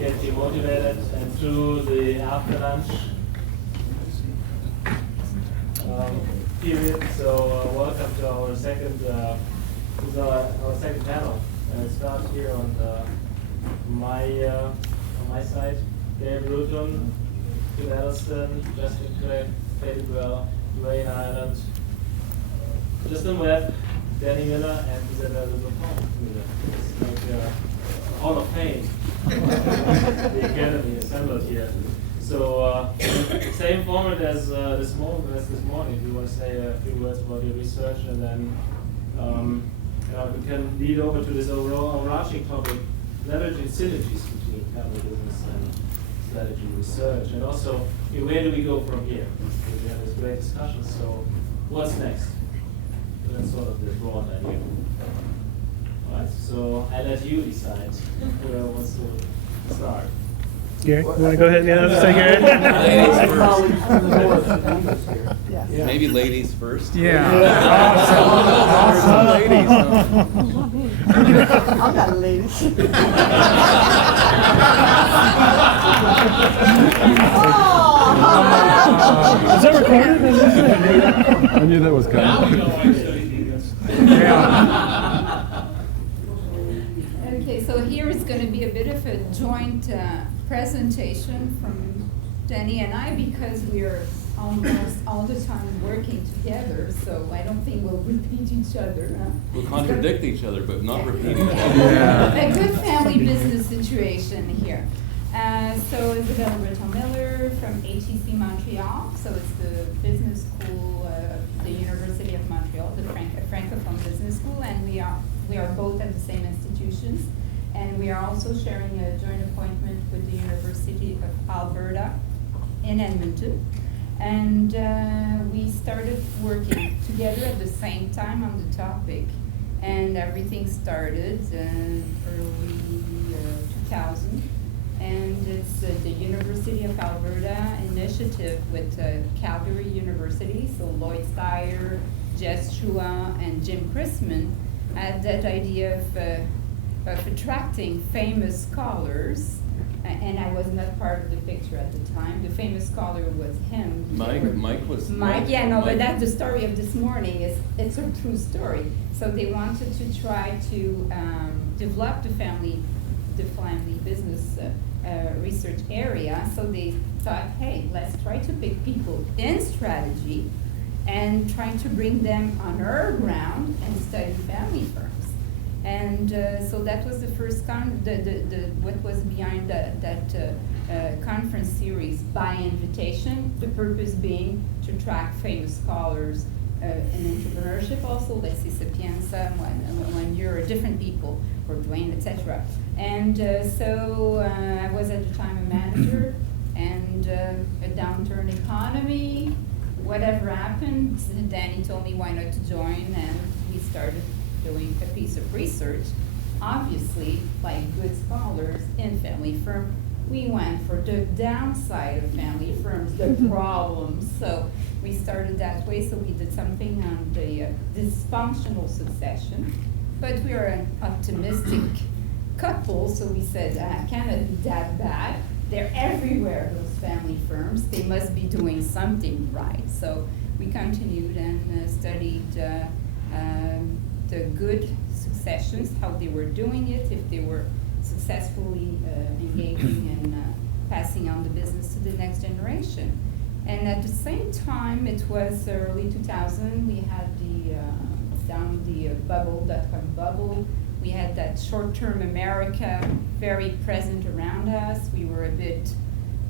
get you motivated and through the after lunch period. So welcome to our second, this is our second panel. And it starts here on my side. Dave Bruton, Phil Elliston, Justin Craig, Katie Bell, Dwayne Ireland, Justin Webb, Danny Miller, and Isabel Miller. It's like a Hall of Fame. The Academy assembled here. So same format as this morning. If you want to say a few words about your research, and then we can lead over to this overarching topic, leveraging synergies between family business and strategy research, and also where do we go from here? We have this great discussion. So what's next? So that's sort of the broad idea. All right. So I let you decide who wants to start. Gary, you want to go ahead? Yeah, say Gary. Ladies first. Yeah. Maybe ladies first. Yeah. Awesome. Ladies. I'm not a lady. Is that recorded? I knew that was coming. Now we know why you Yeah. Okay, so here is going to be a bit of a joint presentation from Danny and I, because we're almost all the time working together, so I don't think we'll repeat each other. We'll contradict each other, but not repeat each other. Yeah. A good family business situation here. So Isabelle Breton-Miller from HEC Montreal, so it's the business school of the University of Montreal, the Francophone Business School, and we are both at the same institutions, and we are also sharing a joint appointment with the University of Alberta in Edmonton. And we started working together at the same time on the topic, and everything started early 2000. And it's the University of Alberta initiative with Calgary University, so Lloyd Steyer, Jess Chua, and Jim Chrisman had that idea of attracting famous scholars, and I was not part of the picture at the time. The famous scholar was him. Mike was. Mike, yeah, no, but that's the story of this morning. It's a true story. So they wanted to try to develop the family business research area. So they thought, hey, let's try to pick people in strategy and try to bring them on our ground and study family firms. And so that was the first what was behind that conference series by invitation. The purpose being to track famous scholars in entrepreneurship, also let's say Sapienza, when you're different people, or Dwayne, etc. And so I was at the time a manager, and a downturn economy, whatever happened, Danny told me why not to join, and we started doing a piece of research. Obviously, like good scholars in family firm, we went for the downside of family firms, the problems. So we started that way, so we did something on the dysfunctional succession. But we are an optimistic couple, so we said, cannot be that bad. They're everywhere, those family firms. They must be doing something right. So we continued and studied the good successions, how they were doing it, if they were successfully engaging and passing on the business to the next generation. And at the same time, it was early 2000, we had the bubble.com bubble. We had that short-term America very present around us. We were a bit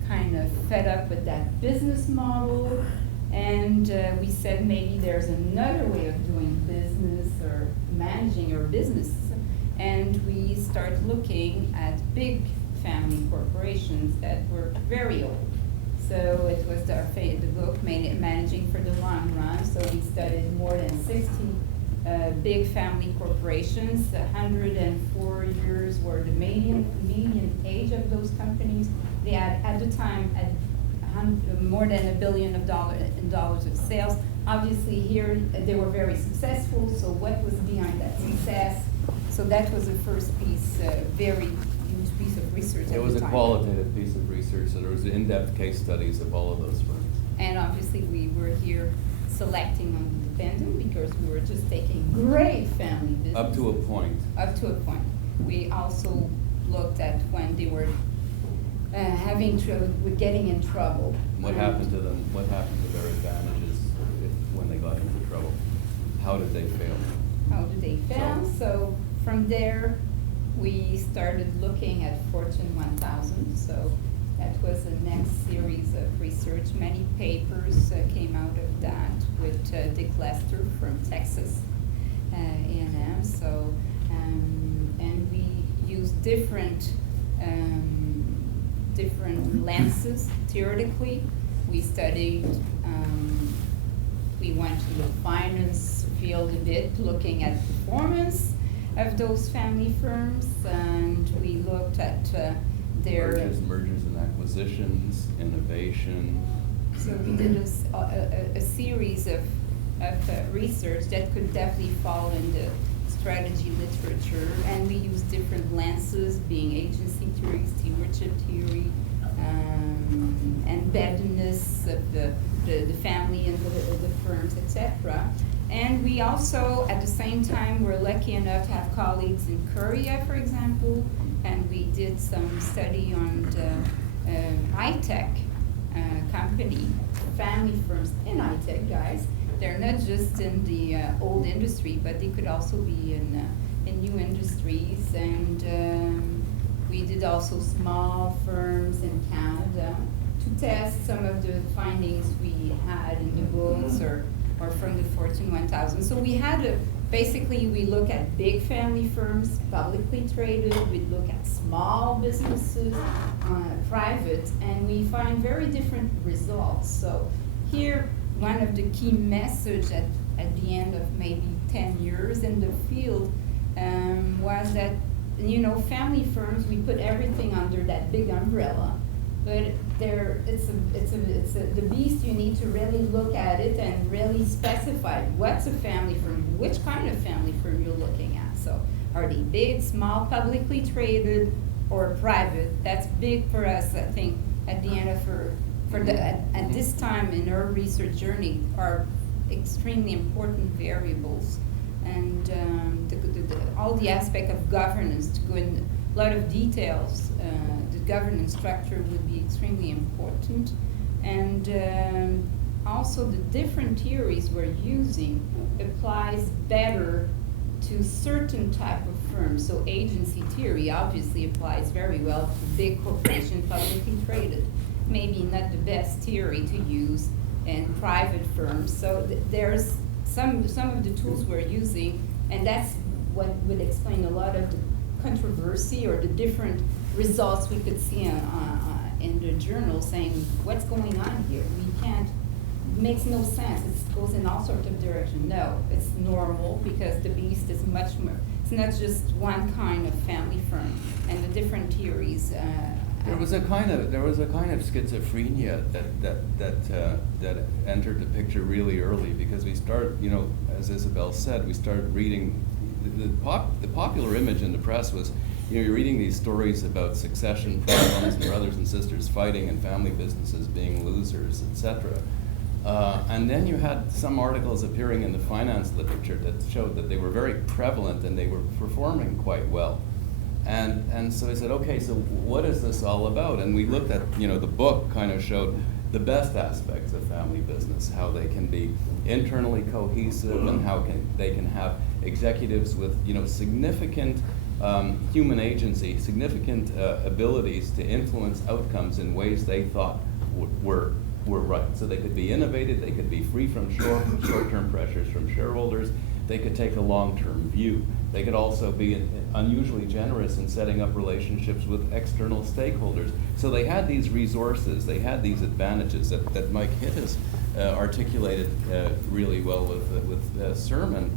kind of fed up with that business model. And we said maybe there's another way of doing business or managing your business. And we started looking at big family corporations that were very old. So it was the book, Managing for the Long Run. So we studied more than 60 big family corporations. 104 years were the median age of those companies. They had, at the time, more than $1 billion of sales. Obviously here, they were very successful, so what was behind that success? So that was the first piece, very huge piece of research at It was the a time. qualitative piece of research, so there was in-depth case studies of all of those firms. And obviously, we were here selecting on independent because we were just taking great family business. Up to a point. Up to a point. We also looked at when they were were getting in trouble. What happened to them? What happened to their advantages when they got into trouble? How did they fail? How did they fail? So from there, we started looking at Fortune 1000. So that was the next series of research. Many papers came out of that with Dick Lester from Texas A&M. So and we used different lenses theoretically. We studied. We went to the finance field a bit, looking at performance of those family firms, and we looked at their mergers and acquisitions, innovation. So we did a series of research that could definitely fall in the strategy literature, and we used different lenses, being agency theory, stewardship theory, embeddedness of the family and the firms, etc. And we also, at the same time, were lucky enough to have colleagues in Korea, for example, and we did some study on the high-tech company, family firms in high-tech, guys. They're not just in the old industry, but they could also be in new industries. And we did also small firms in Canada to test some of the findings we had in the books or from the Fortune 1000. So we had basically we look at big family firms, publicly traded, we look at small businesses, private, and we find very different results. So here, one of the key messages at the end of maybe 10 years in the field was that, family firms, we put everything under that big umbrella. But it's the beast. You need to really look at it and really specify what's a family firm, which kind of family firm you're looking at. So are they big, small, publicly traded, or private? That's big for us, I think, at the end of at this time in our research journey are extremely important variables. And all the aspect of governance, to go in a lot of details, the governance structure would be extremely important. And also the different theories we're using applies better to certain type of firms. So agency theory obviously applies very well to big corporation, publicly traded. Maybe not the best theory to use in private firms. So there's some of the tools we're using, and that's what would explain a lot of the controversy or the different results we could see in the journal saying, what's going on here? We can't, it makes no sense. It goes in all sorts of directions. No, it's normal because the beast is much more, it's not just one kind of family firm and the different theories. There was a kind of schizophrenia that entered the picture really early because we start, as Isabel said, we started reading the popular image in the press was, you're reading these stories about succession problems and brothers and sisters fighting and family businesses being losers, etc. And then you had some articles appearing in the finance literature that showed that they were very prevalent and they were performing quite well. And so I said, okay, so what is this all about? And we looked at, the book kind of showed the best aspects of family business, how they can be internally cohesive and how they can have executives with, significant human agency, significant abilities to influence outcomes in ways they thought were right. So they could be innovative, they could be free from short-term pressures from shareholders, they could take a long-term view. They could also be unusually generous in setting up relationships with external stakeholders. So they had these resources, they had these advantages that Mike Hitt has articulated really well with Sermon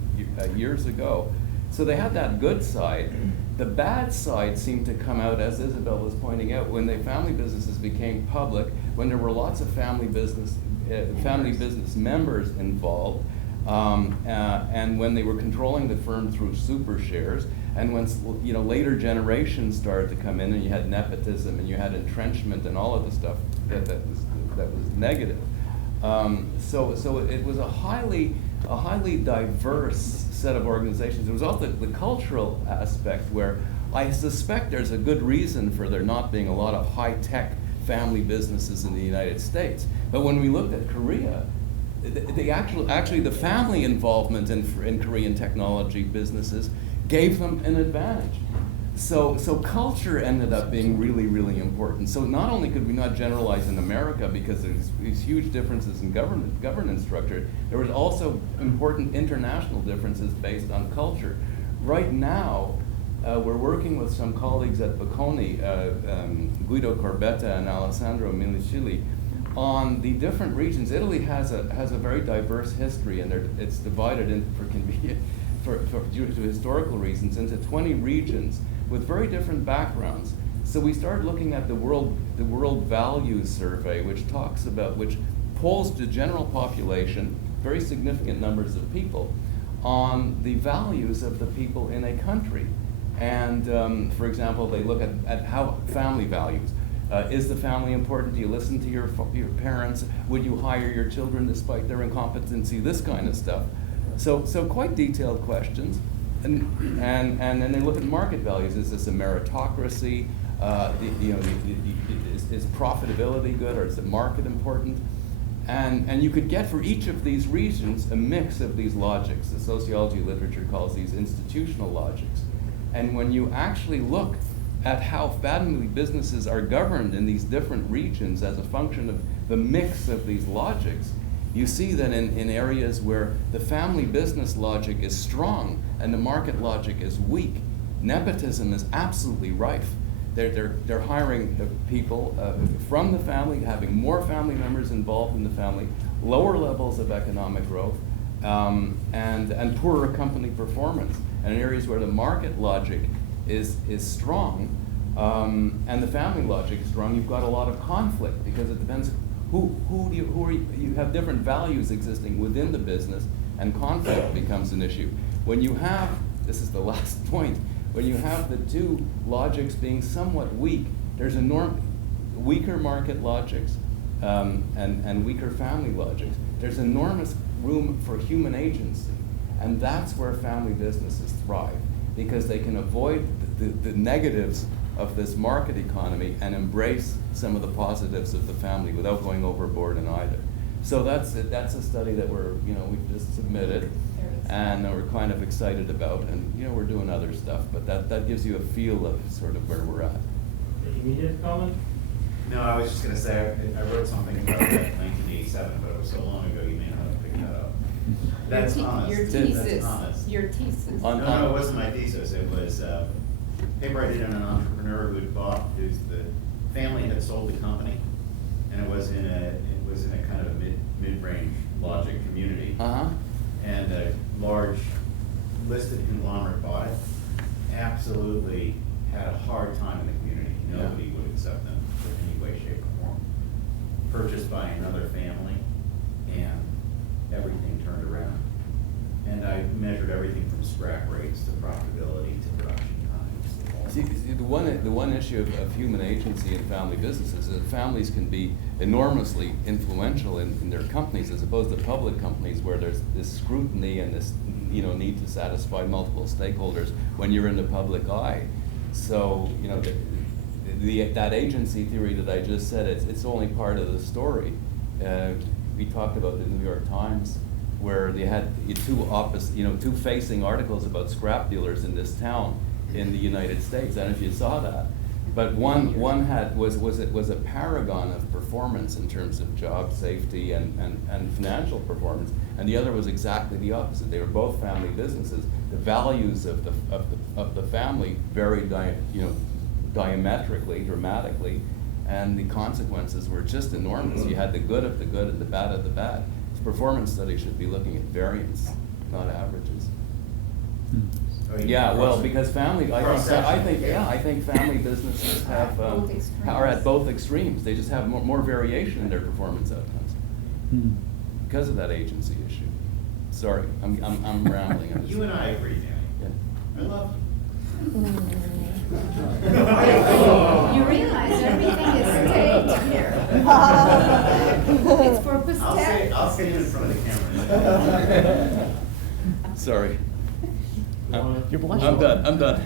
years ago. So they had that good side. The bad side seemed to come out, as Isabel was pointing out, when the family businesses became public, when there were lots of family business members involved, and when they were controlling the firm through super shares, And when later generations started to come in, and you had nepotism and you had entrenchment and all of the stuff that was negative. So it was a highly diverse set of organizations. There was also the cultural aspect, where I suspect there's a good reason for there not being a lot of high-tech family businesses in the United States. But when we looked at Korea, actually the family involvement in Korean technology businesses gave them an advantage. So culture ended up being really, really important. So not only could we not generalize in America because there's these huge differences in governance structure, there was also important international differences based on culture. Right now, we're working with some colleagues at Bocconi, Guido Corbetta and Alessandro Milicilli, on the different regions. Italy has a very diverse history, and it's divided due to historical reasons into 20 regions with very different backgrounds. So we started looking at the World Values Survey, which polls the general population, very significant numbers of people, on the values of the people in a country. And for example, they look at how family values. Is the family important? Do you listen to your parents? Would you hire your children despite their incompetency? This kind of stuff. So quite detailed questions. And then they look at market values. Is this a meritocracy? Is profitability good, or is the market important? And you could get for each of these regions a mix of these logics. The sociology literature calls these institutional logics. And when you actually look at how family businesses are governed in these different regions as a function of the mix of these logics, you see that in areas where the family business logic is strong and the market logic is weak, nepotism is absolutely rife. They're hiring people from the family, having more family members involved in the family, lower levels of economic growth, and poorer company performance. And in areas where the market logic is strong, and the family logic is strong, you've got a lot of conflict, because it depends you have different values existing within the business, and conflict becomes an issue. When you have, this is the last point, when you have the two logics being somewhat weak, there's weaker market logics and weaker family logics. There's enormous room for human agency, and that's where family businesses thrive, because they can avoid the negatives of this market economy and embrace some of the positives of the family without going overboard in either. So that's a study that we've just submitted, and we're kind of excited about, and we're doing other stuff, but that gives you a feel of sort of where we're at. Immediate comment? No, I was just going to say, I wrote something about that in 1987, but it was so long ago you may not have picked that up. That's honest. Your thesis. That's honest. Your thesis. No, it wasn't my thesis. It was a paper I did on an entrepreneur who had the family had sold the company, and it was in a kind of a mid-range logic community. Uh-huh. And a large listed conglomerate bought it. Absolutely had a hard time in the community. Nobody would accept them in any way, shape, or form. Purchased by another family, and everything turned around. And I measured everything from scrap rates to profitability to production times. See, the one issue of human agency in family businesses is that families can be enormously influential in their companies, as opposed to public companies where there's this scrutiny and this need to satisfy multiple stakeholders when you're in the public eye. So that agency theory that I just said, it's only part of the story. We talked about the New York Times, where they had two facing articles about scrap dealers in this town in the United States. I don't know if you saw that, but one was a paragon of performance in terms of job safety and financial performance, and the other was exactly the opposite. They were both family businesses. The values of the family varied diametrically, dramatically, and the consequences were just enormous. You had the good of the good and the bad of the bad. This performance study should be looking at variance, not averages. Yeah, well, because I think family businesses are at both extremes. They just have more variation in their performance outcomes because of that agency issue. Sorry, I'm rambling. You and I agree, Danny. Yeah. I love You realize everything is staged here. It's for posterity. I'll stay in front of the camera. Sorry. You're blushing. I'm done.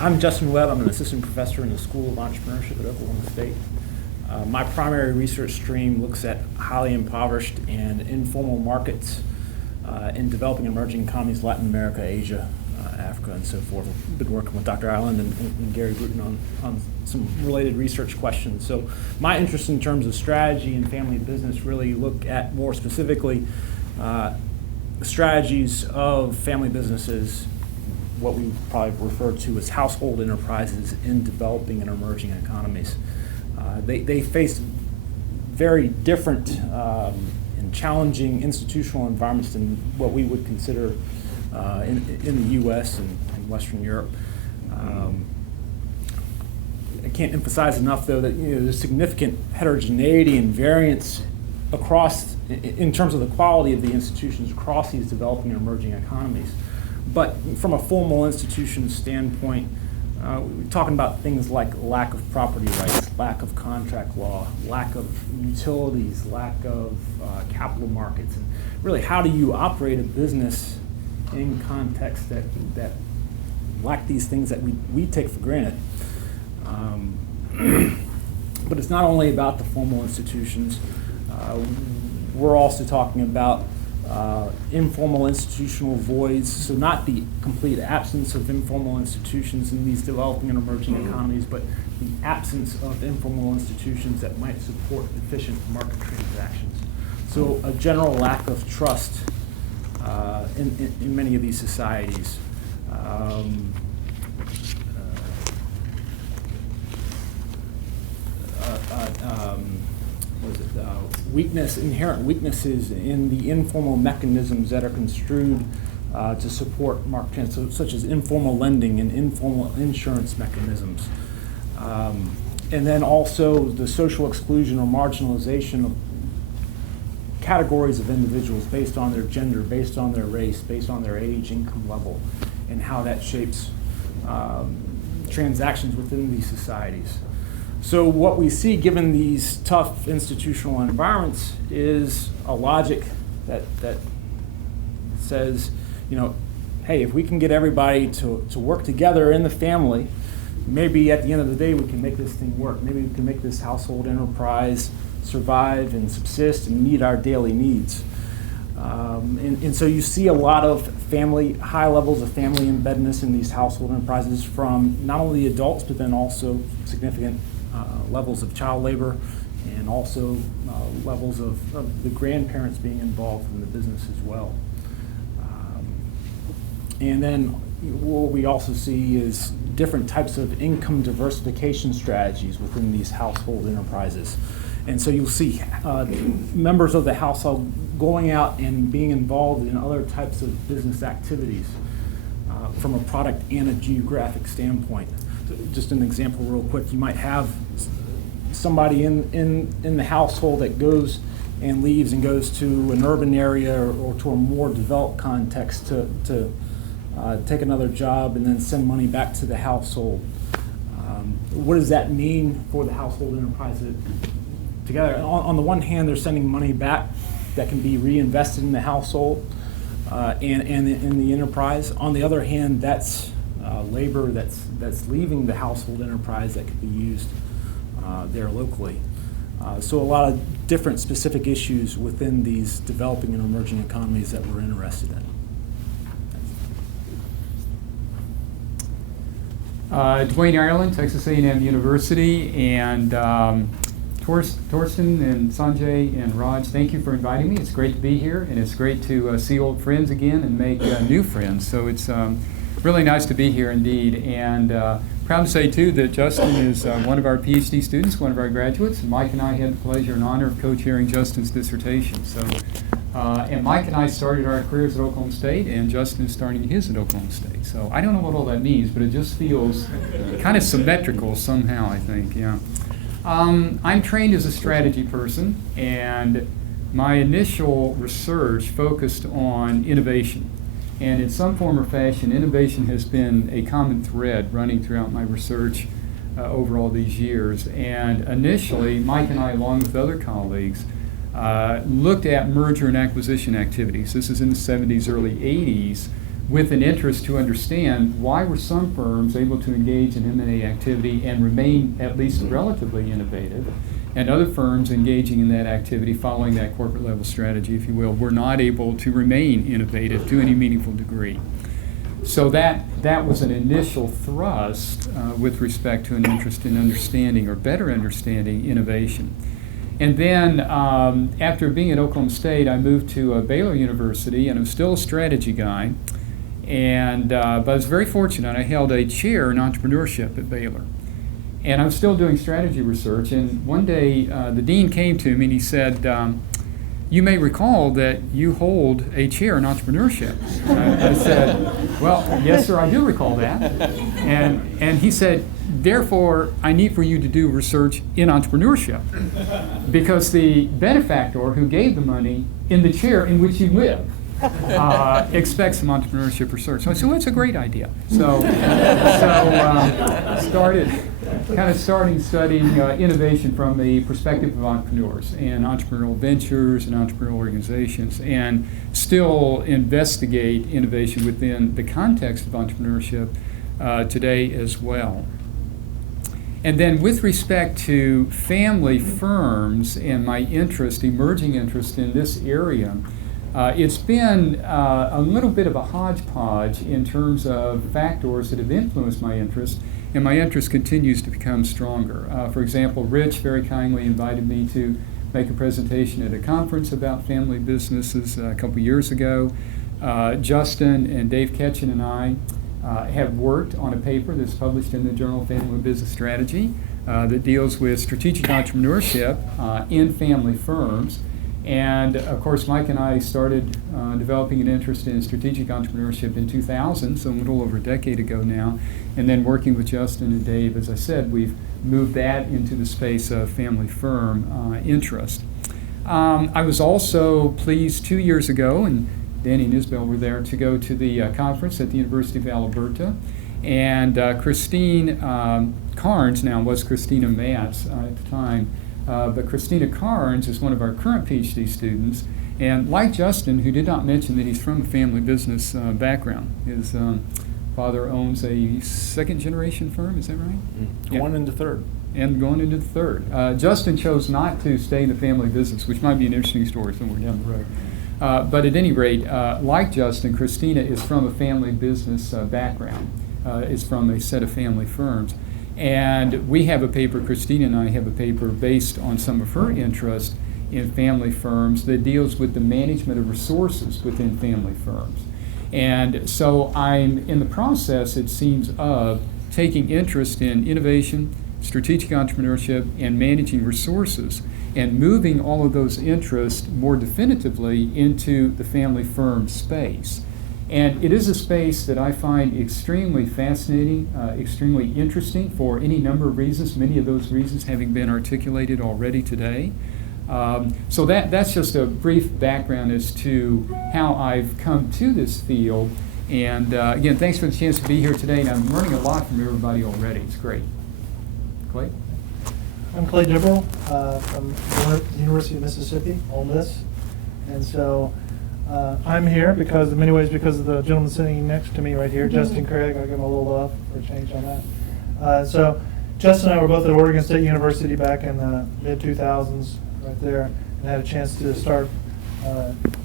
I'm Justin Webb. I'm an assistant professor in the School of Entrepreneurship at Oklahoma State. My primary research stream looks at highly impoverished and informal markets in developing and emerging economies, Latin America, Asia, Africa, and so forth. I've been working with Dr. Ireland and Gary Bruton on some related research questions. So my interest in terms of strategy and family business really look at more specifically strategies of family businesses, what we probably refer to as household enterprises in developing and emerging economies. They face very different and challenging institutional environments than what we would consider in the U.S. and Western Europe. I can't emphasize enough, though, that there's significant heterogeneity and variance across, in terms of the quality of the institutions across these developing and emerging economies. But from a formal institution standpoint, we're talking about things like lack of property rights, lack of contract law, lack of utilities, lack of capital markets, and really how do you operate a business in contexts that lack these things that we take for granted. But it's not only about the formal institutions. We're also talking about informal institutional voids, so not the complete absence of informal institutions in these developing and emerging economies, but the absence of informal institutions that might support efficient market transactions. So a general lack of trust in many of these societies. Inherent weaknesses in the informal mechanisms that are construed to support market trends, such as informal lending and informal insurance mechanisms. And then also the social exclusion or marginalization of categories of individuals based on their gender, based on their race, based on their age, income level, and how that shapes transactions within these societies. So what we see, given these tough institutional environments, is a logic that says, hey, if we can get everybody to work together in the family, maybe at the end of the day we can make this thing work. Maybe we can make this household enterprise survive and subsist and meet our daily needs. And so you see a lot of high levels of family embeddedness in these household enterprises from not only the adults, but then also significant levels of child labor, and also levels of the grandparents being involved in the business as well. And then what we also see is different types of income diversification strategies within these household enterprises. And so you'll see members of the household going out and being involved in other types of business activities from a product and a geographic standpoint. Just an example real quick, you might have somebody in the household that goes and leaves and goes to an urban area or to a more developed context to take another job and then send money back to the household. What does that mean for the household enterprise together? On the one hand, they're sending money back that can be reinvested in the household and in the enterprise. On the other hand, that's labor that's leaving the household enterprise that could be used there locally. So a lot of different specific issues within these developing and emerging economies that we're interested in. Dwayne Ireland, Texas A&M University, and Torsten and Sanjay and Raj, thank you for inviting me. It's great to be here, and it's great to see old friends again and make new friends. So it's really nice to be here indeed. And proud to say, too, that Justin is one of our PhD students, one of our graduates, and Mike and I had the pleasure and honor of co-chairing Justin's dissertation. So, and Mike and I started our careers at Oklahoma State, and Justin is starting his at Oklahoma State. So I don't know what all that means, but it just feels kind of symmetrical somehow, I think, yeah. I'm trained as a strategy person, and my initial research focused on innovation. And in some form or fashion, innovation has been a common thread running throughout my research over all these years. And initially, Mike and I, along with other colleagues, looked at merger and acquisition activities. This is in the 70s, early 80s, with an interest to understand why were some firms able to engage in M&A activity and remain at least relatively innovative, and other firms engaging in that activity, following that corporate level strategy, if you will, were not able to remain innovative to any meaningful degree. So that was an initial thrust with respect to an interest in understanding, or better understanding, innovation. And then after being at Oklahoma State, I moved to Baylor University, and I'm still a strategy guy. But I was very fortunate. I held a chair in entrepreneurship at Baylor. And I'm still doing strategy research. And one day, the dean came to me and he said, you may recall that you hold a chair in entrepreneurship. I said, well, yes, sir, I do recall that. And he said, therefore, I need for you to do research in entrepreneurship, because the benefactor who gave the money in the chair in which you live expects some entrepreneurship research. So I said, well, it's a great idea. So starting studying innovation from the perspective of entrepreneurs and entrepreneurial ventures and entrepreneurial organizations, and still investigate innovation within the context of entrepreneurship today as well. And then with respect to family firms and my emerging interest in this area, it's been a little bit of a hodgepodge in terms of factors that have influenced my interest, and my interest continues to become stronger. For example, Rich very kindly invited me to make a presentation at a conference about family businesses a couple years ago. Justin and Dave Ketchen and I have worked on a paper that's published in the Journal of Family Business Strategy that deals with strategic entrepreneurship in family firms. And of course, Mike and I started developing an interest in strategic entrepreneurship in 2000, so a little over a decade ago now. And then working with Justin and Dave, as I said, we've moved that into the space of family firm interest. I was also pleased 2 years ago, and Danny and Isabel were there, to go to the conference at the University of Alberta. And Christine Carnes, now was Christina Matz at the time, but Christina Carnes is one of our current PhD students, and like Justin, who did not mention that he's from a family business background. His father owns a second-generation firm, is that right? Mm-hmm. Going into third. And going into the third. Justin chose not to stay in the family business, which might be an interesting story somewhere down the road. But at any rate, like Justin, Christina is from a family business background, is from a set of family firms. And we have a paper, Christina and I have a paper based on some of her interest in family firms that deals with the management of resources within family firms. And so I'm in the process, it seems, of taking interest in innovation, strategic entrepreneurship, and managing resources, and moving all of those interests more definitively into the family firm space. And it is a space that I find extremely fascinating, extremely interesting for any number of reasons, many of those reasons having been articulated already today. So that's just a brief background as to how I've come to this field. And again, thanks for the chance to be here today. And I'm learning a lot from everybody already. It's great. Clay? I'm Clay Dibble from the University of Mississippi, Ole Miss. And so I'm here because, in many ways, because of the gentleman sitting next to me right here, Justin Craig. I'll give him a little love for a change on that. So Justin and I were both at Oregon State University back in the mid-2000s, right there, and had a chance to start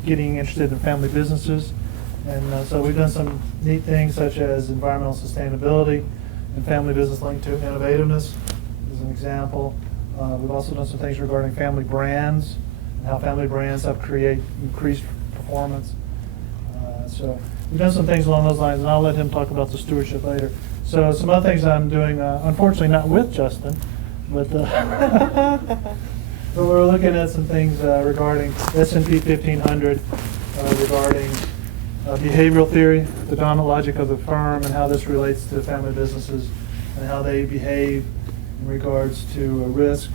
getting interested in family businesses. And so we've done some neat things such as environmental sustainability and family business linked to innovativeness, as an example. We've also done some things regarding family brands and how family brands help create increased performance. So we've done some things along those lines, and I'll let him talk about the stewardship later. So some other things I'm doing, unfortunately not with Justin, but but we're looking at some things regarding S&P 1500, regarding behavioral theory, the dominant logic of the firm, and how this relates to family businesses and how they behave in regards to risk,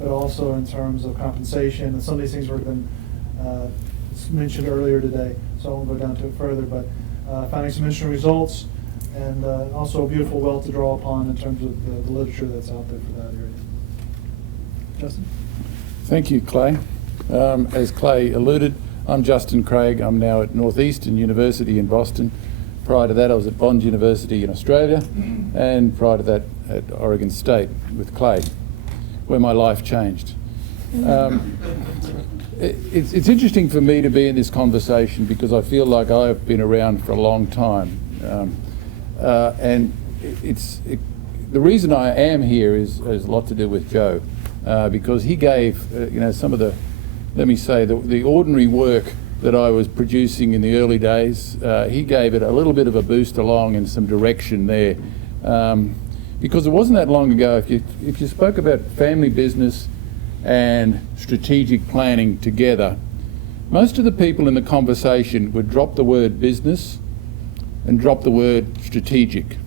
but also in terms of compensation. And some of these things were been mentioned earlier today, so I won't go down to it further. But finding some interesting results, and also a beautiful well to draw upon in terms of the literature that's out there for that area. Justin? Thank you, Clay. As Clay alluded, I'm Justin Craig. I'm now at Northeastern University in Boston. Prior to that, I was at Bond University in Australia, and prior to that at Oregon State with Clay, where my life changed. It's interesting for me to be in this conversation because I feel like I've been around for a long time. And the reason I am here has a lot to do with Joe, because he gave some of the, let me say, the ordinary work that I was producing in the early days. He gave it a little bit of a boost along and some direction there, because it wasn't that long ago. If you spoke about family business and strategic planning together, most of the people in the conversation would drop the word business and drop the word strategic,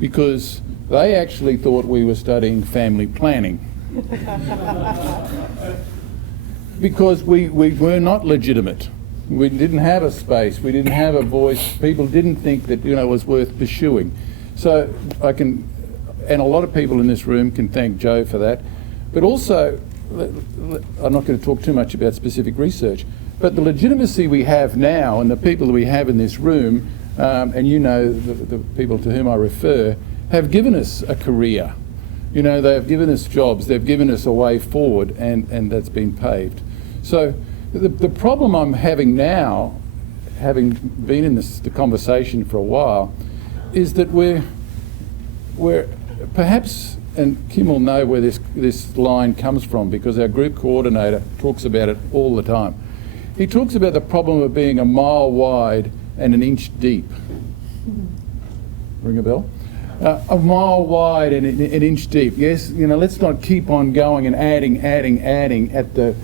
because they actually thought we were studying family planning. Because we were not legitimate. We didn't have a space, we didn't have a voice, people didn't think that it was worth pursuing. So and a lot of people in this room can thank Joe for that. But also, I'm not going to talk too much about specific research, but the legitimacy we have now and the people that we have in this room, and the people to whom I refer, have given us a career. They've given us jobs, they've given us a way forward, and that's been paved. So the problem I'm having now, having been in the conversation for a while, is that we're perhaps, and Kim will know where this line comes from because our group coordinator talks about it all the time. He talks about the problem of being a mile wide and an inch deep. Ring a bell? A mile wide and an inch deep. Yes, let's not keep on going and adding at the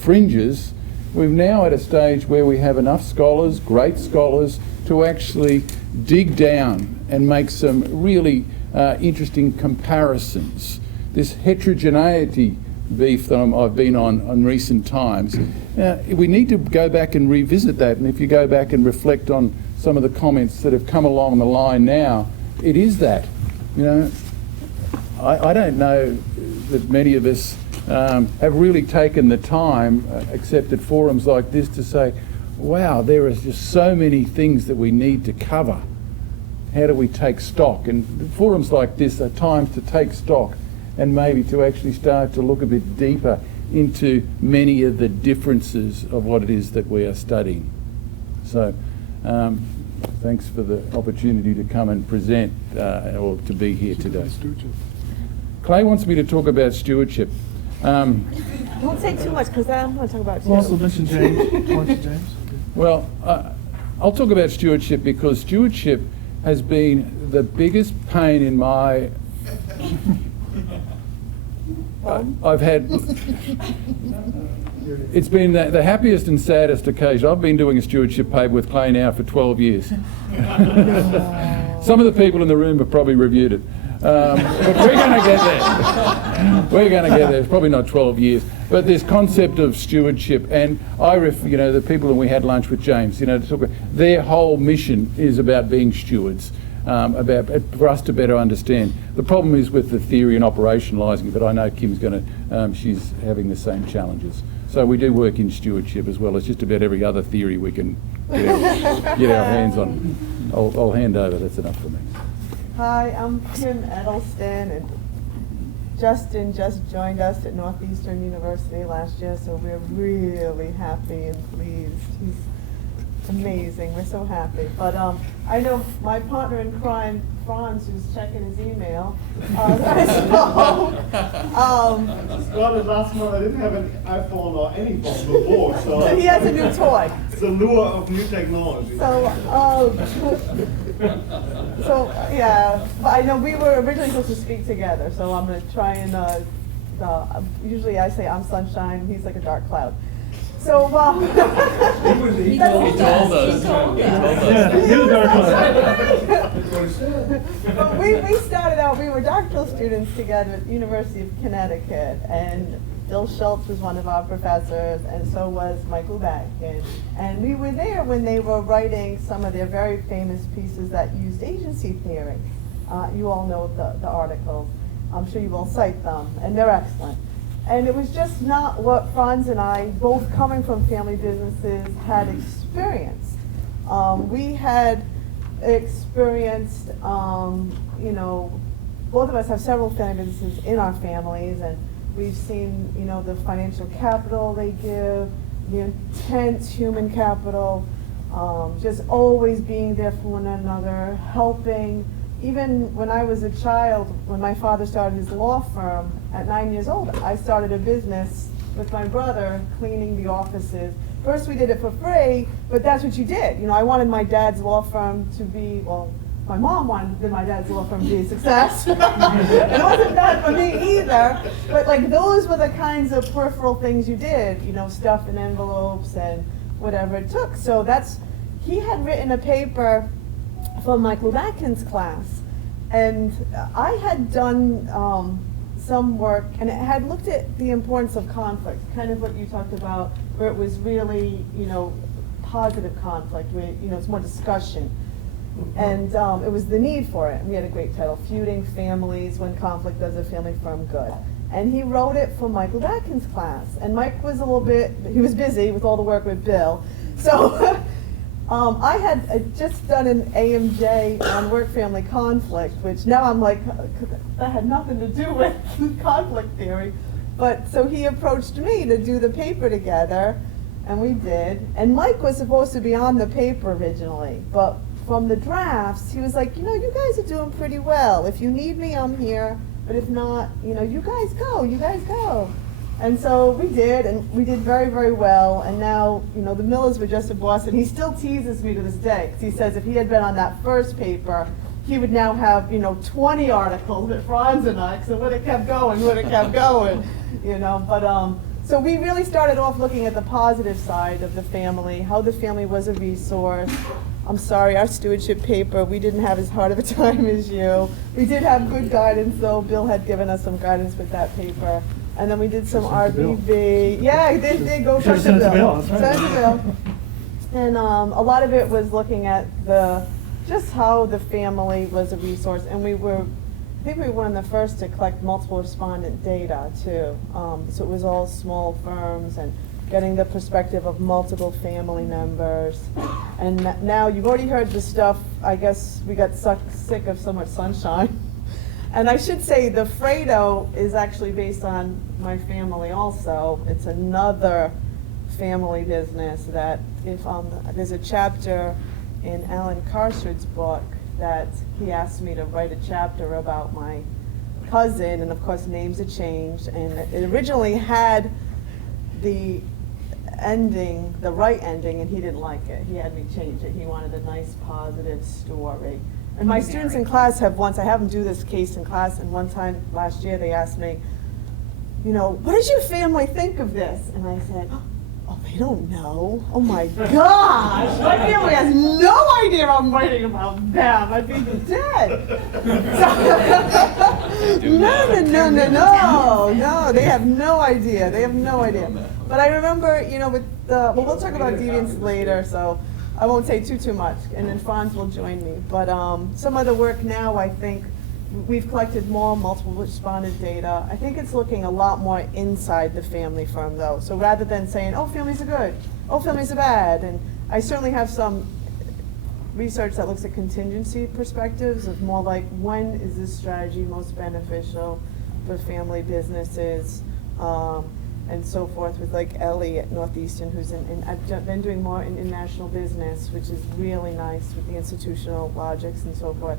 fringes. We're now at a stage where we have enough scholars, great scholars, to actually dig down and make some really interesting comparisons. This heterogeneity beef that I've been on recent times. We need to go back and revisit that, and if you go back and reflect on some of the comments that have come along the line now, it is that. I don't know that many of us have really taken the time, except at forums like this, to say, wow, there are just so many things that we need to cover. How do we take stock? And forums like this are times to take stock and maybe to actually start to look a bit deeper into many of the differences of what it is that we are studying. So thanks for the opportunity to come and present or to be here today. Clay wants me to talk about stewardship. Don't say too much because I'm going to talk about you. Also mention James. James. Well, I'll talk about stewardship because stewardship has been the biggest pain in my... I've had... It's been the happiest and saddest occasion. I've been doing a stewardship paper with Clay now for 12 years. Some of the people in the room have probably reviewed it. But we're going to get there. We're going to get there. It's probably not 12 years. But this concept of stewardship, and the people that we had lunch with James, to talk about, their whole mission is about being stewards, for us to better understand. The problem is with the theory and operationalising, but I know Kim's she's having the same challenges. So we do work in stewardship as well as just about every other theory we can get our hands on. I'll hand over, that's enough for me. Hi, I'm Kim Edelston, and Justin just joined us at Northeastern University last year, so we're really happy and pleased. He's amazing, we're so happy. But I know my partner in crime, Franz, who's checking his email. Well, the last month I didn't have an iPhone or any phone before, so he has a new toy. It's the lure of new technology. So yeah, but I know we were originally supposed to speak together, so I'm going to try and, usually I say I'm sunshine, he's like a dark cloud. So, He told us. But we started out, we were doctoral students together at the University of Connecticut, and Bill Schultz was one of our professors, and so was Michael Beck. And we were there when they were writing some of their very famous pieces that used agency theory. You all know the articles. I'm sure you will cite them, and they're excellent. And it was just not what Franz and I, both coming from family businesses, had experienced. We had experienced, you know, both of us have several family businesses in our families, and we've seen, you know, the financial capital they give, the intense human capital, just always being there for one another, helping. Even when I was a child, when my father started his law firm, at 9 years old, I started a business with my brother, cleaning the offices. First we did it for free, but that's what you did. You know, I wanted my dad's law firm to be, well, my mom wanted my dad's law firm to be a success. It wasn't bad for me either, but like those were the kinds of peripheral things you did, you know, stuff in envelopes and whatever it took. So he had written a paper for Michael Batkin's class, and I had done some work, and it had looked at the importance of conflict, kind of what you talked about, where it was really, you know, positive conflict, where, you know, it's more discussion. And it was the need for it. We had a great title, Feuding Families When Conflict Does a Family Firm Good. And he wrote it for Michael Batkin's class. And Mike was he was busy with all the work with Bill. So I had just done an AMJ on work-family conflict, which now I'm like, that had nothing to do with conflict theory. But so he approached me to do the paper together, and we did. And Mike was supposed to be on the paper originally, but from the drafts, he was like, you know, you guys are doing pretty well. If you need me, I'm here. But if not, you know, you guys go. And so we did, and we did very, very well. And now, you know, the Millers were just in Boston. He still teases me to this day, because he says if he had been on that first paper, he would now have, you know, 20 articles with Franz and I, because it would have kept going, you know. But so we really started off looking at the positive side of the family, how the family was a resource. I'm sorry, our stewardship paper, we didn't have as hard of a time as you. We did have good guidance, though. Bill had given us some guidance with that paper. And then we did some RBB. Yeah, he did go for the bill. Send the bill. And a lot of it was looking at just how the family was a resource. And I think we were one of the first to collect multiple respondent data, too. So it was all small firms and getting the perspective of multiple family members. And now you've already heard the stuff. I guess we got sick of so much sunshine. And I should say the Fredo is actually based on my family also. It's another family business that there's a chapter in Alan Carshard's book that he asked me to write a chapter about my cousin, and of course names had changed, and it originally had the ending, the right ending, and he didn't like it. He had me change it. He wanted a nice positive story. And my students in class I have them do this case in class, and one time last year they asked me, you know, what does your family think of this? And I said, oh, they don't know. Oh my gosh, my family has no idea I'm writing about them. I'd be dead. No, they have no idea. But I remember, you know, we'll talk about deviance later, so I won't say too much, and then Franz will join me. But some of the work now, I think, we've collected more multiple respondent data. I think it's looking a lot more inside the family firm, though. So rather than saying, oh, families are good, oh, families are bad, and I certainly have some research that looks at contingency perspectives of more like, when is this strategy most beneficial for family businesses? And so forth, with like Ellie at Northeastern, who's I've been doing more in international business, which is really nice with the institutional logics and so forth.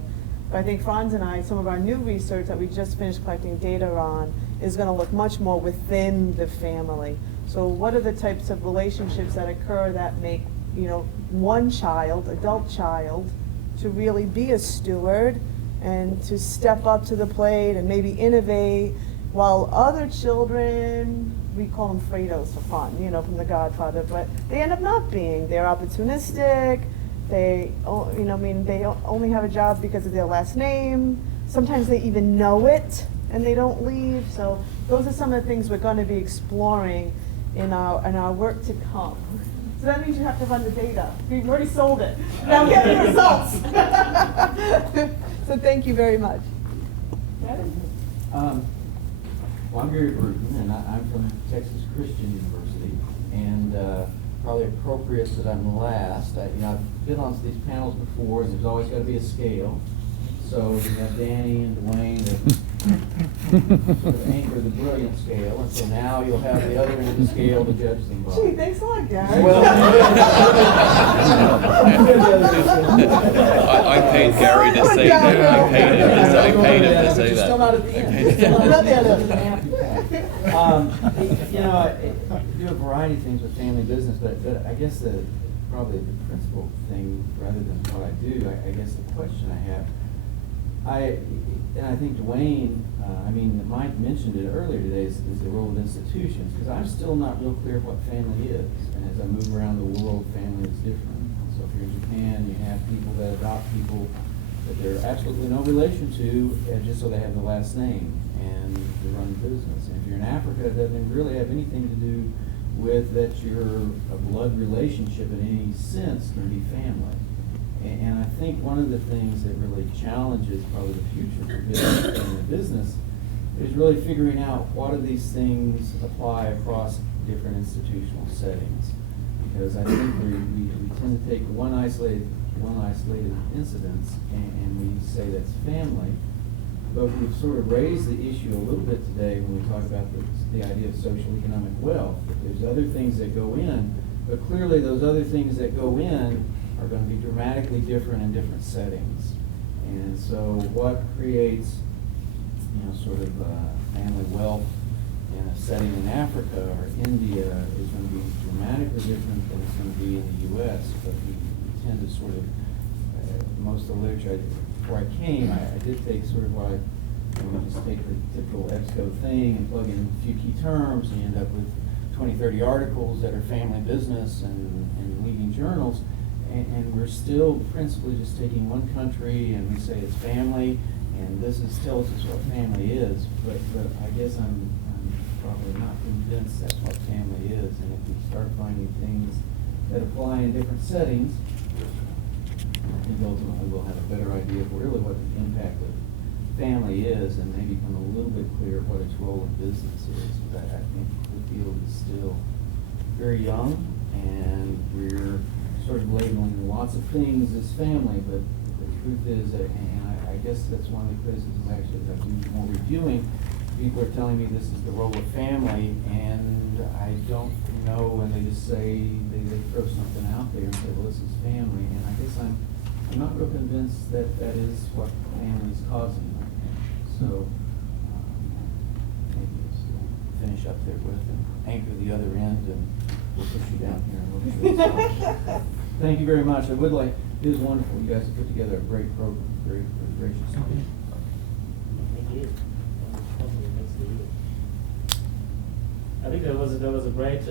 But I think Franz and I, some of our new research that we just finished collecting data on, is going to look much more within the family. So what are the types of relationships that occur that make, you know, one child, adult child, to really be a steward and to step up to the plate and maybe innovate, while other children, we call them Fredos for fun, you know, from The Godfather, but they end up not being. They're opportunistic. They, you know, I mean, they only have a job because of their last name. Sometimes they even know it. and they don't leave. So those are some of the things we're going to be exploring in our work to come. So that means you have to run the data. We've already sold it. Now get the results. So thank you very much. Well, I'm Gary Bruton, and I'm from Texas Christian University, and probably appropriate that I'm last. I've been on these panels before, and there's always got to be a scale. So we have Danny and Dwayne that sort of anchor the brilliant scale, and so now you'll have the other end of the scale to judge them by. Gee, thanks a lot, Gary. I paid Gary to say that. I paid him to say that. Still not at the end. I do a variety of things with family business, but I guess probably the principal thing, rather than what I do, I guess the question I have, and I think Dwayne, Mike mentioned it earlier today, is the role of institutions, because I'm still not real clear what family is. And as I move around the world, family is different. So if you're in Japan, you have people that adopt people that they're absolutely no relation to, just so they have the last name and they run the business. And if you're in Africa, it doesn't really have anything to do with that you're a blood relationship in any sense, can be family. And I think one of the things that really challenges probably the future for business and the business is really figuring out what do these things apply across different institutional settings. Because I think we tend to take one isolated incident and we say that's family, but we've sort of raised the issue a little bit today when we talk about the idea of social economic wealth. That there's other things that go in, but clearly those other things that go in are going to be dramatically different in different settings. And so what creates, sort of family wealth in a setting in Africa or India is going to be dramatically different than it's going to be in the U.S. But we tend to sort of, most of the literature, before I came, I did take sort of what we just take the typical EBSCO thing and plug in a few key terms, and you end up with 20, 30 articles that are family business and leading journals. And we're still principally just taking one country and we say it's family, and this tells us what family is. But I guess I'm probably not convinced that's what family is. And if we start finding things that apply in different settings, I think ultimately we'll have a better idea of really what the impact of family is, and maybe become a little bit clearer what its role in business is. But I think the field is still very young, and we're sort of labeling lots of things as family, but the truth is, and I guess that's one of the criticisms actually as I do more reviewing, people are telling me this is the role of family, and I don't know, and they just say, they throw something out there and say, well, this is family, and I guess I'm not real convinced that that is what family is causing right now. So maybe just finish up there with and anchor the other end, and we'll push you down here and we'll show you. Thank you very much. It is wonderful. You guys have put together a great program. Very gracious. Thank you. I think there was a great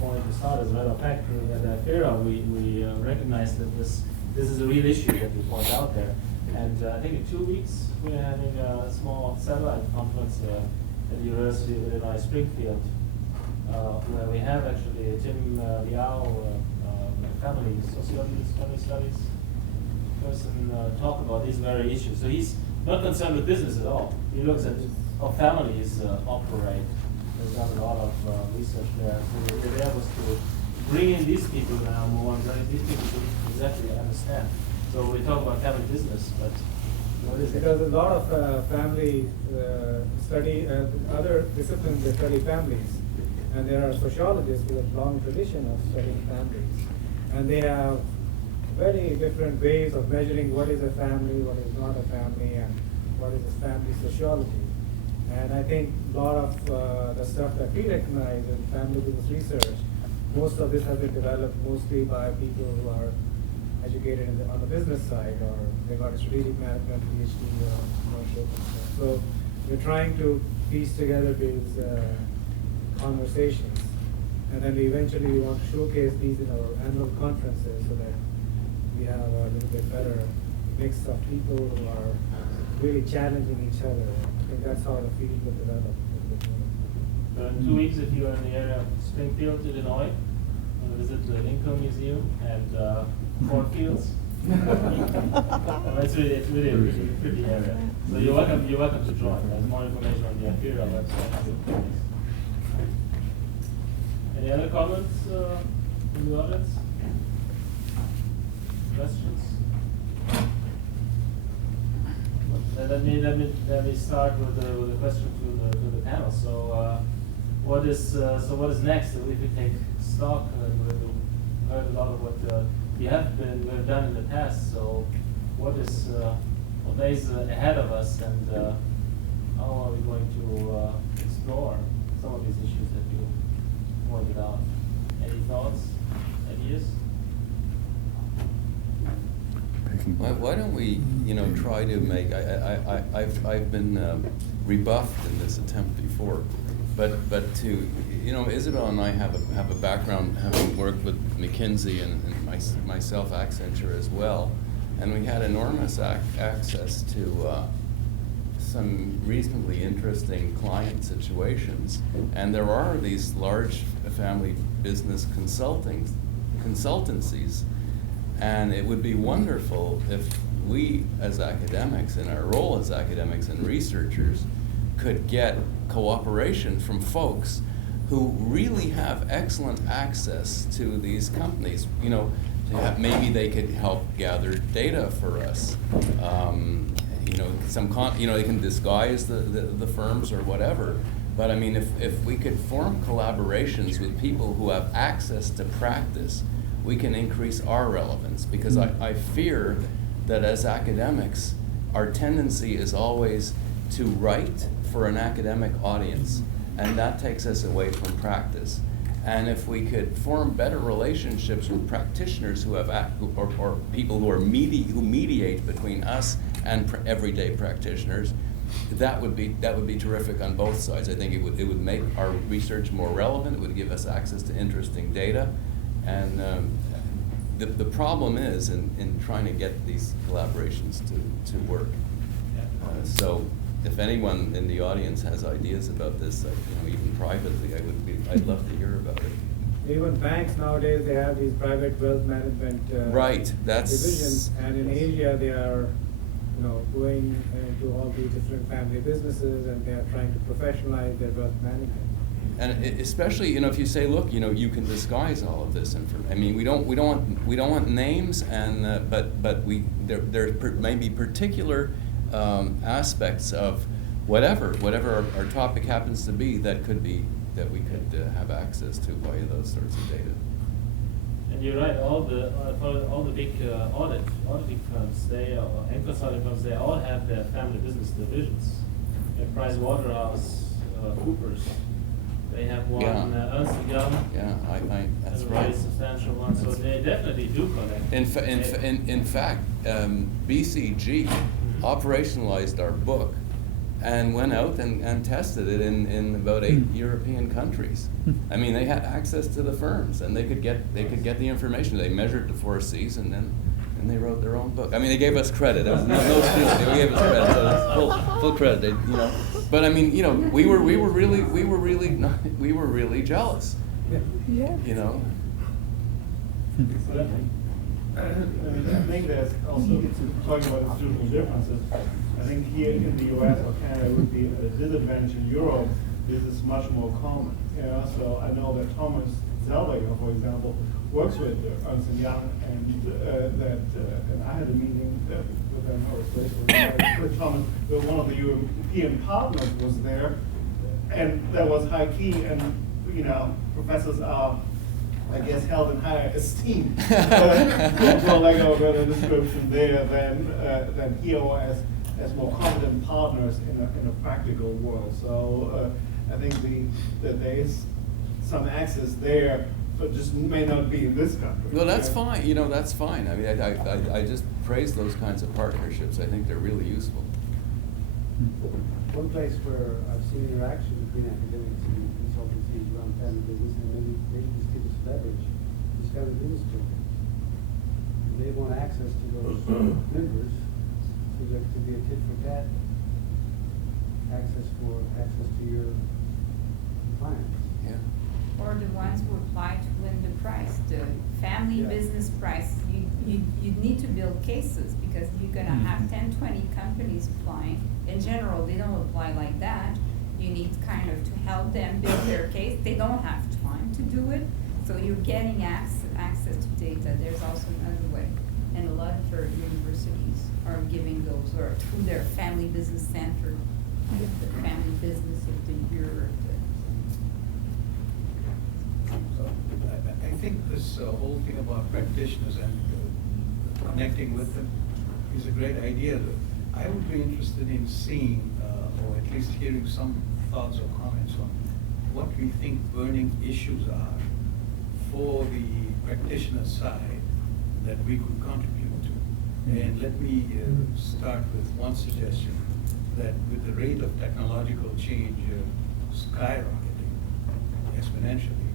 point to start. As a matter of fact, at FERA we recognized that this is a real issue that we point out there. And I think in 2 weeks we're having a small satellite conference at the University of Illinois Springfield, where we have actually Tim Liao, family studies person, talk about these very issues. So he's not concerned with business at all. He looks at how families operate. There's done a lot of research there. So the idea was to bring in these people now more, and bring these people to exactly understand. So we talk about family business, but what is it? Because a lot of family study, other disciplines that study families, and there are sociologists with a long tradition of studying families, and they have very different ways of measuring what is a family, what is not a family, and what is a family sociology. And I think a lot of the stuff that we recognize in family business research, most of this has been developed mostly by people who are educated on the business side, or they got a strategic management PhD or commercial. So we're trying to piece together these conversations, and then we eventually want to showcase these in our annual conferences so that we have a little bit better mix of people who are really challenging each other. I think that's how the feeling will develop. So in 2 weeks, if you are in the area of Springfield, Illinois, visit the Lincoln Museum and cornfields. It's really a pretty area. So you're welcome to join. There's more information on the Imperial website. Any other comments from the audience? Questions? Let me start with the question to the panel. So what is next? If we take stock, we've heard a lot of what we have done in the past. So what lays ahead of us, and how are we going to explore some of these issues that you pointed out? Any thoughts, ideas? Why don't we, try to make? I've been rebuffed in this attempt before, but to, Isabel and I have a background having worked with McKinsey and myself Accenture as well, and we had enormous access to some reasonably interesting client situations, and there are these large family business consultancies. And it would be wonderful if we, as academics, in our role as academics and researchers, could get cooperation from folks who really have excellent access to these companies. Maybe they could help gather data for us. They can disguise the firms or whatever. But I mean, if we could form collaborations with people who have access to practice, we can increase our relevance, because I fear that as academics, our tendency is always to write for an academic audience, and that takes us away from practice. And if we could form better relationships with practitioners who have or people who mediate between us and everyday practitioners, that would be terrific on both sides. I think it would make our research more relevant. It would give us access to interesting data. And the problem is in trying to get these collaborations to work. So if anyone in the audience has ideas about this, even privately, I'd love to hear about it. Even banks nowadays, they have these private wealth management divisions, and in Asia they are, going into all these different family businesses, and they are trying to professionalize their wealth management. And especially, if you say, look, you can disguise all of this information. I mean, we don't want names, and but there may be particular aspects of whatever our topic happens to be that we could have access to via those sorts of data. And you're right. All the big auditing firms, and consulting firms, they all have their family business divisions. Price Waterhouse, Coopers. They have one, Ernst & Young. Yeah, that's a right. very substantial one, so they definitely do connect. In fact, BCG operationalized our book and went out and tested it in about 8 European countries. I mean, they had access to the firms, and they could get the information. They measured the 4 C's, and they wrote their own book. I mean, they gave us credit. It was no stealing. They gave us credit, so it's full credit. But I mean, we were really jealous. Yeah. I think there's also, talking about institutional differences, I think here in the US or Canada would be a disadvantage. In Europe, this is much more common. So I know that Thomas Zellweger, for example, works with Ernst & Young, and I had a meeting with them. I was grateful with Thomas. One of the European partners was there, and that was high key. And professors are, I guess, held in higher esteem for lack of a better description there than here, or as more competent partners in a practical world. So I think that there is some access there, but just may not be in this country. Well, that's fine. That's fine. I mean, I just praise those kinds of partnerships. I think they're really useful. One place where I've seen interaction between academics and consultancies around family business, and maybe just give us leverage, is family business programs. And they want access to those members, So there could be a tit for tat access to your clients. Yeah. Or the ones who apply to win the prize, the family Yeah. business prize. You need to build cases because you're gonna have 10, 20 companies applying. In general, they don't apply like that. You need kind of to help them build their case. They don't have time to do it, so you're getting access to data. There's also another way. And a lot of our universities are giving those, or through their family business center, the family business of the year. So I think this whole thing about practitioners and connecting with them is a great idea. I would be interested in seeing, or at least hearing some thoughts or comments on what we think burning issues are for the practitioner side that we could contribute to. And let me start with one suggestion, that with the rate of technological change skyrocketing exponentially,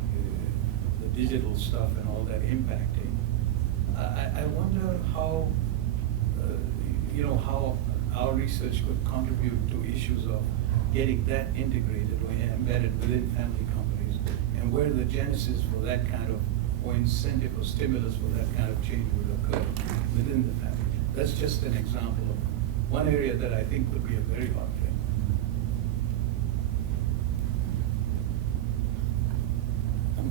the digital stuff and all that impacting, I wonder how, how our research could contribute to issues of getting that integrated or embedded within family companies, and where the genesis for that kind of, or incentive or stimulus for that kind of change would occur within the family. That's just an example of one area that I think would be a very hot thing.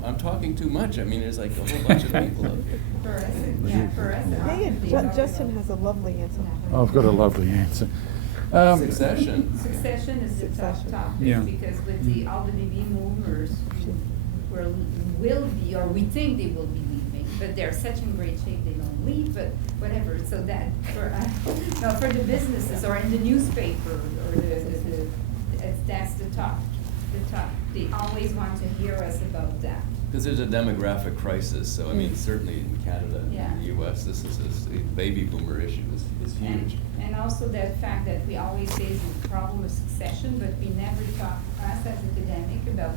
I'm talking too much. I mean, there's like a whole bunch of people up here. For us, yeah, for us. Justin has a lovely answer. I've got a lovely answer. Succession. Succession is the tough Succession. topic Yeah. because with all the baby boomers will be, or we think they will be leaving, but they're such in great shape they don't leave, but whatever. So that for the businesses or in the newspaper or that's the top. They always want to hear us about that. Because there's a demographic crisis, so I mean, certainly in Canada and Yeah. the US, the baby boomer issue is huge. And also that fact that we always say it's a problem of succession, but we never talk, us as academic, about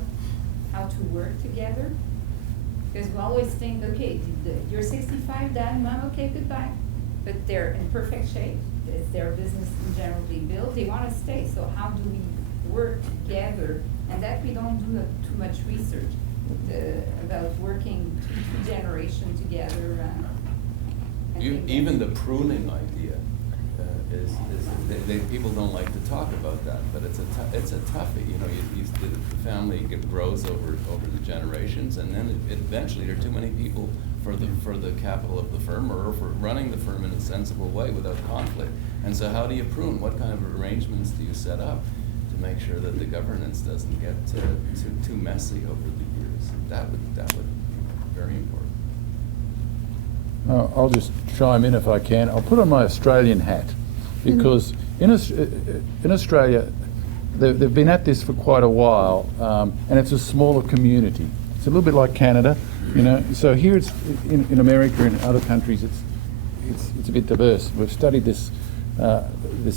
how to work together. Because we always think, okay, you're 65, dad, mom, okay, goodbye. But they're in perfect shape. It's their business in general they build. They want to stay. So how do we work together? And that we don't do too much research about working two generations together. I think Even the pruning idea is people don't like to talk about that, but it's a toughie. You know, the family grows over the generations, and then eventually there are too many people for the capital of the firm or for running the firm in a sensible way without conflict. And so, how do you prune? What kind of arrangements do you set up to make sure that the governance doesn't get too messy over the years? That would be very important. I'll just chime in if I can. I'll put on my Australian hat because in Australia, they've been at this for quite a while, and it's a smaller community. It's a little bit like Canada, you know. So here it's in America and other countries, it's a bit diverse. We've studied this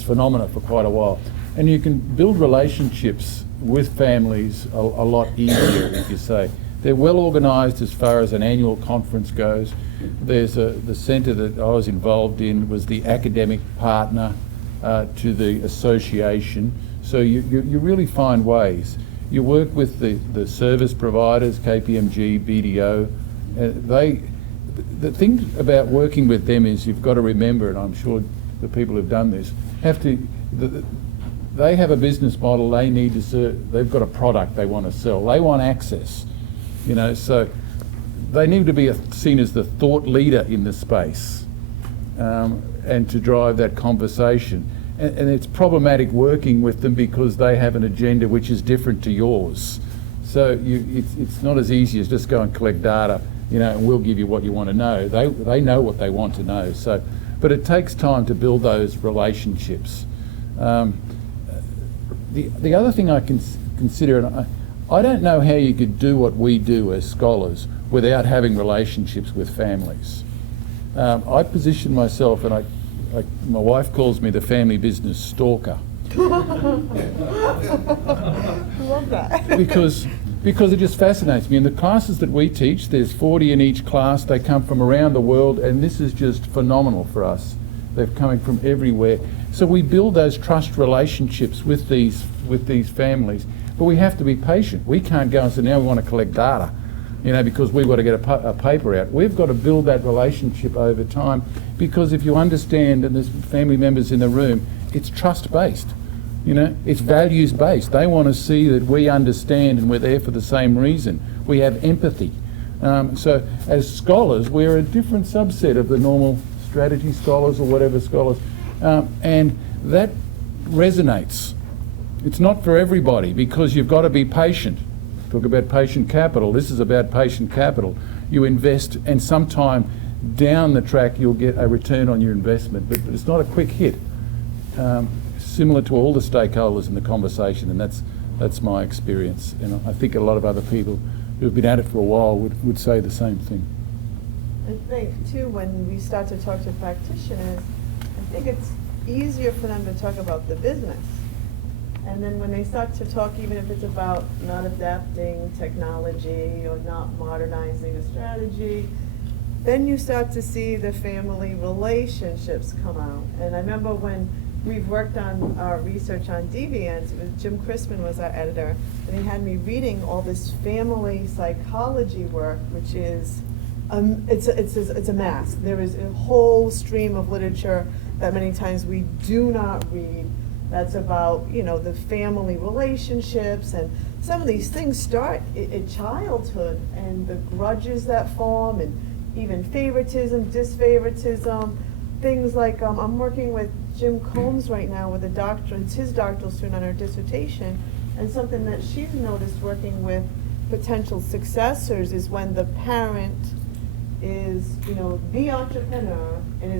phenomena for quite a while, and you can build relationships with families a lot easier, if you say. They're well organised as far as an annual conference goes. There's the centre that I was involved in was the academic partner to the association. So you really find ways. You work with the service providers, KPMG, BDO. The thing about working with them is you've got to remember, and I'm sure the people who've done this, they have a business model they need to serve. They've got a product they want to sell. They want access. You know, so they need to be seen as the thought leader in the space and to drive that conversation. And it's problematic working with them because they have an agenda which is different to yours. So it's not as easy as just go and collect data, you know, and we'll give you what you want to know. They know what they want to know. So, but it takes time to build those relationships. The other thing I can consider, and I don't know how you could do what we do as scholars without having relationships with families. I position myself, and my wife calls me the family business stalker. Love that. Because it just fascinates me. In the classes that we teach, there's 40 in each class. They come from around the world, and this is just phenomenal for us. They're coming from everywhere. So we build those trust relationships with these families, but we have to be patient. We can't go and say, now we want to collect data, because we've got to get a paper out. We've got to build that relationship over time, because if you understand, and there's family members in the room, it's trust-based. It's values-based. They want to see that we understand and we're there for the same reason. We have empathy. So as scholars, we're a different subset of the normal strategy scholars or whatever scholars. And that resonates. It's not for everybody, because you've got to be patient. Talk about patient capital. This is about patient capital. You invest, and sometime down the track you'll get a return on your investment, but it's not a quick hit. Similar to all the stakeholders in the conversation, and that's my experience. And I think a lot of other people who've been at it for a while would say the same thing. I think too, when we start to talk to practitioners, I think it's easier for them to talk about the business. And then when they start to talk, even if it's about not adapting technology or not modernizing a strategy, then you start to see the family relationships come out. And I remember when we've worked on our research on deviance, it was Jim Chrisman was our editor, and he had me reading all this family psychology work, which is, it's a mask. There is a whole stream of literature that many times we do not read that's about, the family relationships, and some of these things start in childhood, and the grudges that form, and even favoritism, disfavoritism, things like, I'm working with Jim Combs right now with it's his doctoral student on her dissertation, and something that she's noticed working with potential successors is when the parent is, the entrepreneur and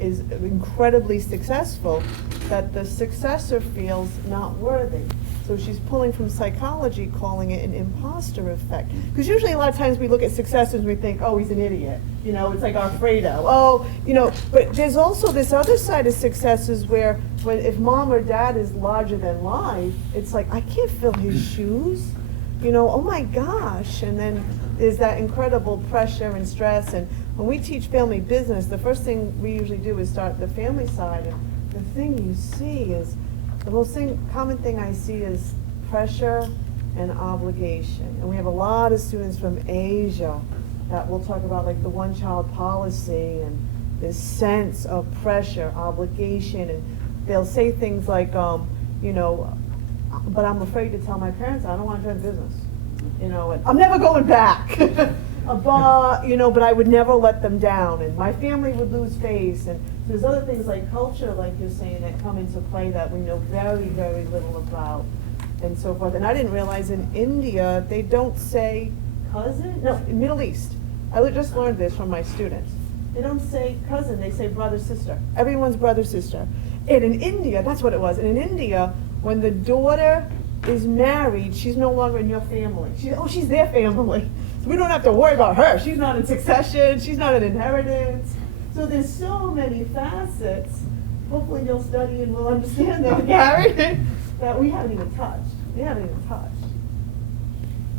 is incredibly successful, that the successor feels not worthy. So she's pulling from psychology, calling it an imposter effect. Because usually a lot of times we look at successors and we think, oh, he's an idiot. It's like Alfredo. Oh, but there's also this other side of successes where if mom or dad is larger than life, it's like, I can't fill his shoes. Oh my gosh. And then there's that incredible pressure and stress. And when we teach family business, the first thing we usually do is start the family side. And the thing you see is, the most common thing I see is pressure and obligation. And we have a lot of students from Asia that will talk about like the one-child policy and this sense of pressure, obligation, and they'll say things like, but I'm afraid to tell my parents I don't want to join business. And I'm never going back. But I would never let them down, and my family would lose face. And there's other things like culture, like you're saying, that come into play that we know very, very little about, and so forth. And I didn't realize in India they don't say cousin. No, in Middle East, I just learned this from my students. They don't say cousin; they say brother, sister. Everyone's brother, sister. And in India, that's what it was. And in India, when the daughter is married, she's no longer in your family. She's their family. So we don't have to worry about her. She's not in succession. She's not in inheritance. So there's so many facets. Hopefully you'll study and we'll understand that, Gary, that we haven't even touched.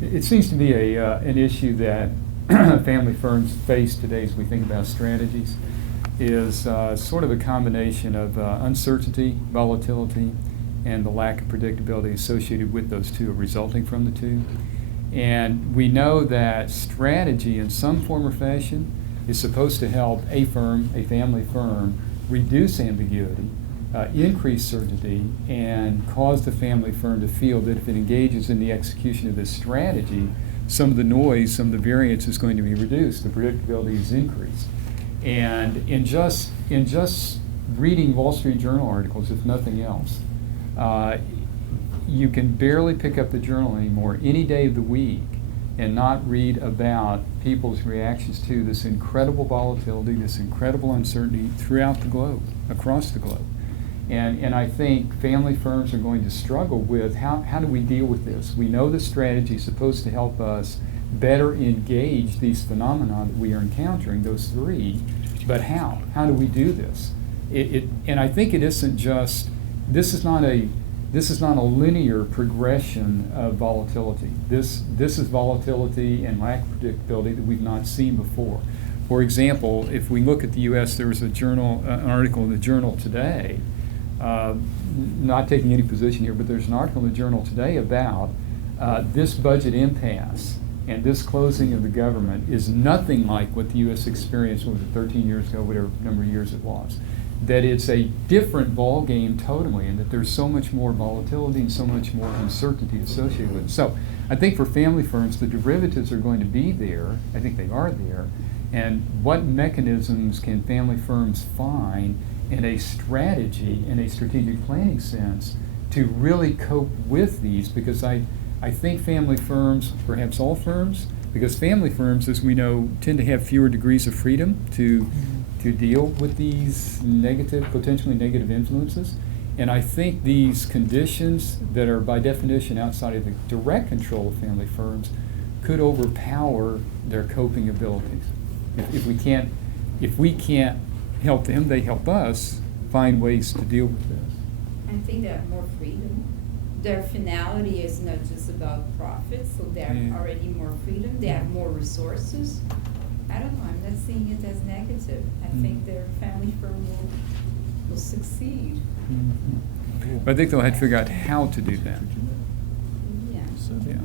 It seems to be an issue that family firms face today as we think about strategies is sort of a combination of uncertainty, volatility, and the lack of predictability associated with those two, or resulting from the two. And we know that strategy in some form or fashion is supposed to help a firm, a family firm, reduce ambiguity, increase certainty, and cause the family firm to feel that if it engages in the execution of this strategy, some of the noise, some of the variance is going to be reduced, the predictability is increased. And in just reading Wall Street Journal articles, if nothing else, you can barely pick up the journal anymore any day of the week and not read about people's reactions to this incredible volatility, this incredible uncertainty throughout the globe, across the globe. And I think family firms are going to struggle with how do we deal with this? We know the strategy is supposed to help us better engage these phenomena that we are encountering, those three, but how? How do we do this? And I think it isn't just, this is not a linear progression of volatility. This is volatility and lack of predictability that we've not seen before. For example, if we look at the U.S., there was an article in the Journal today not taking any position here, but there's an article in the Journal today about this budget impasse and this closing of the government is nothing like what the U.S. experienced, what was it, 13 years ago, whatever number of years it was. That it's a different ball game totally, and that there's so much more volatility and so much more uncertainty associated with it. So I think for family firms, the derivatives are going to be there. I think they are there. And what mechanisms can family firms find in a strategy, in a strategic planning sense, to really cope with these? Because I think family firms, perhaps all firms, because family firms, as we know, tend to have fewer degrees of freedom to deal with these negative, potentially negative influences. And I think these conditions that are by definition outside of the direct control of family firms could overpower their coping abilities. If we can't help them, they help us find ways to deal with this. I think they have more freedom. Their finality is not just about profit, so they have already more freedom. They have more resources. I don't know, I'm not seeing it as negative. I think their family firm will succeed. But I think they'll have to figure out how to do that. Yeah. Yeah.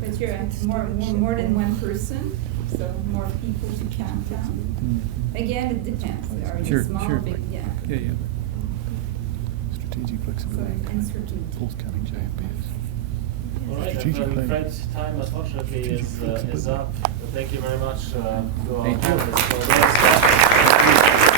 But you're at more than one person, so more people to count on. Again, it depends. Are you small, big? Yeah. Yeah. Strategic flexibility. So, uncertainty. Forthcoming JMPs. All right, Strategic I'm planning. afraid time unfortunately is up. But thank you very much to our Thank you. panelists for their stuff.